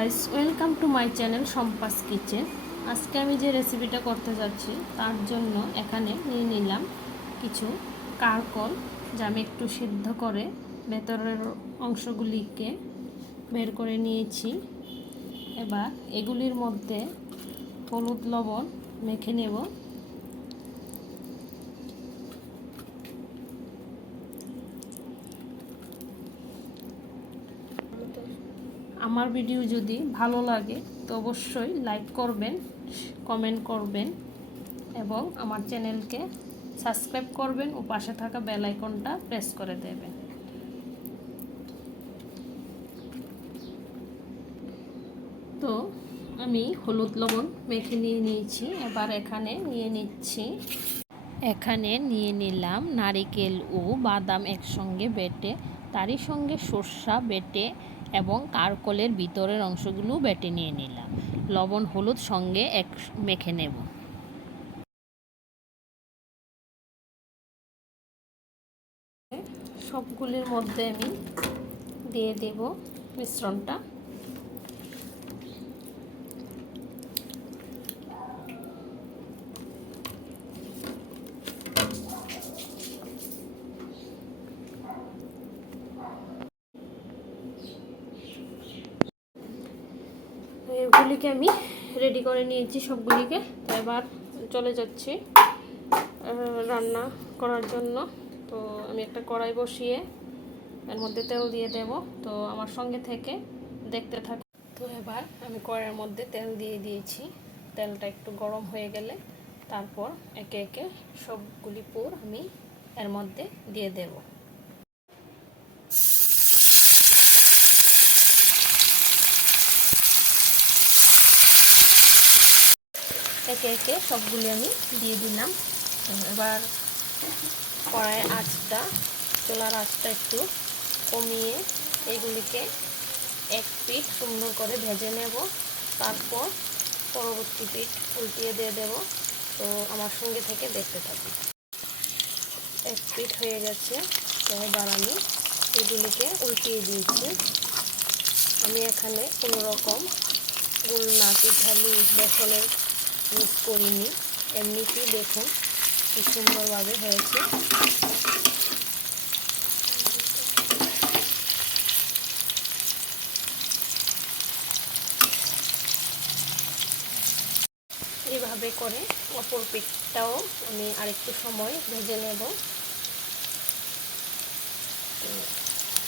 Guys welcome to my channel Sampa's kitchen আজকে আমি যে রেসিপিটা করতে যাচ্ছি, তার জন্য এখানে নিয়ে নিলাম কিছু কারকল, যা আমি একটু সিদ্ধ করে ভেতরের অংশগুলিকে বের করে নিয়েছি। এবার এগুলির মধ্যে হলুদ লবণ মেখে নেব। আমার ভিডিও যদি ভালো লাগে, তো অবশ্যই লাইক করবেন, কমেন্ট করবেন এবং আমার চ্যানেলকে সাবস্ক্রাইব করবেন ও পাশে থাকা বেল আইকনটা প্রেস করে দেবেন। তো আমি হলুদ লবণ মেখে নিয়ে নিয়েছি, এবার এখানে নিয়ে নিচ্ছি, এখানে নিয়ে নিলাম নারিকেল ও বাদাম একসঙ্গে বেটে, তারই সঙ্গে সর্ষা বেটে এবং কারকলের ভিতরের অংশগুলো বেটে নিয়ে নিলাম। লবণ, হলুদ সঙ্গে এক মেখে নেব। সবগুলির মধ্যে আমি দিয়ে দেব মিশ্রণটা। এগুলিকে আমি রেডি করে নিয়েছি, সবগুলিকে। তো এবার চলে যাচ্ছি রান্না করার জন্য। তো আমি একটা কড়াই বসিয়ে এর মধ্যে তেল দিয়ে দেব। তো আমার সঙ্গে থেকে দেখতে থাক তো এবার আমি কড়াইয়ের মধ্যে তেল দিয়ে দিয়েছি। তেলটা একটু গরম হয়ে গেলে তারপর একে একে সবগুলি পুর আমি এর মধ্যে দিয়ে দেবো। একে একে সবগুলি আমি দিয়ে দিলাম। এবার কড়াইয়ের আঁচটা, চোলার আঁচটা একটু কমিয়ে এইগুলিকে এক পিঠ সুন্দর করে ভেজে নেব। তারপর পরবর্তী পিঠ উল্টিয়ে দিয়ে দেব। তো আমার সঙ্গে থেকে দেখতে থাকি এক পিঠ হয়ে গেছে। তো এবার আমি এগুলিকে উল্টিয়ে দিয়েছি। আমি এখানে কোনো রকম গুলনা পিঠালি বেসনের মিক্স করিনি। এমনিতেই দেখুন কি সুন্দরভাবে হয়েছে। এইভাবে করে অপর পিঠটাও আমি আরেকটু সময় ভেজে নেব।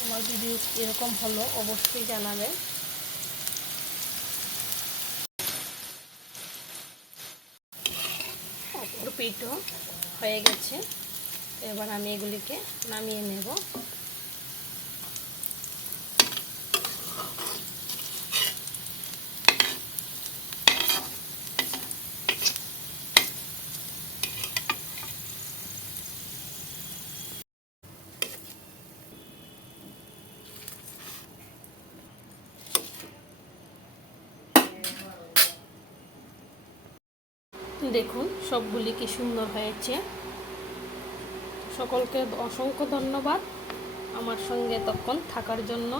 আমার ভিডিও এরকম হলো, অবশ্যই জানাবেন অপর পিঠও হয়ে গেছে এবার আমি এগুলিকে নামিয়ে নেব দেখুন সবগুলি কি সুন্দর হয়েছে। সকলকে অসংখ্য ধন্যবাদ আমার সঙ্গে তখন থাকার জন্য।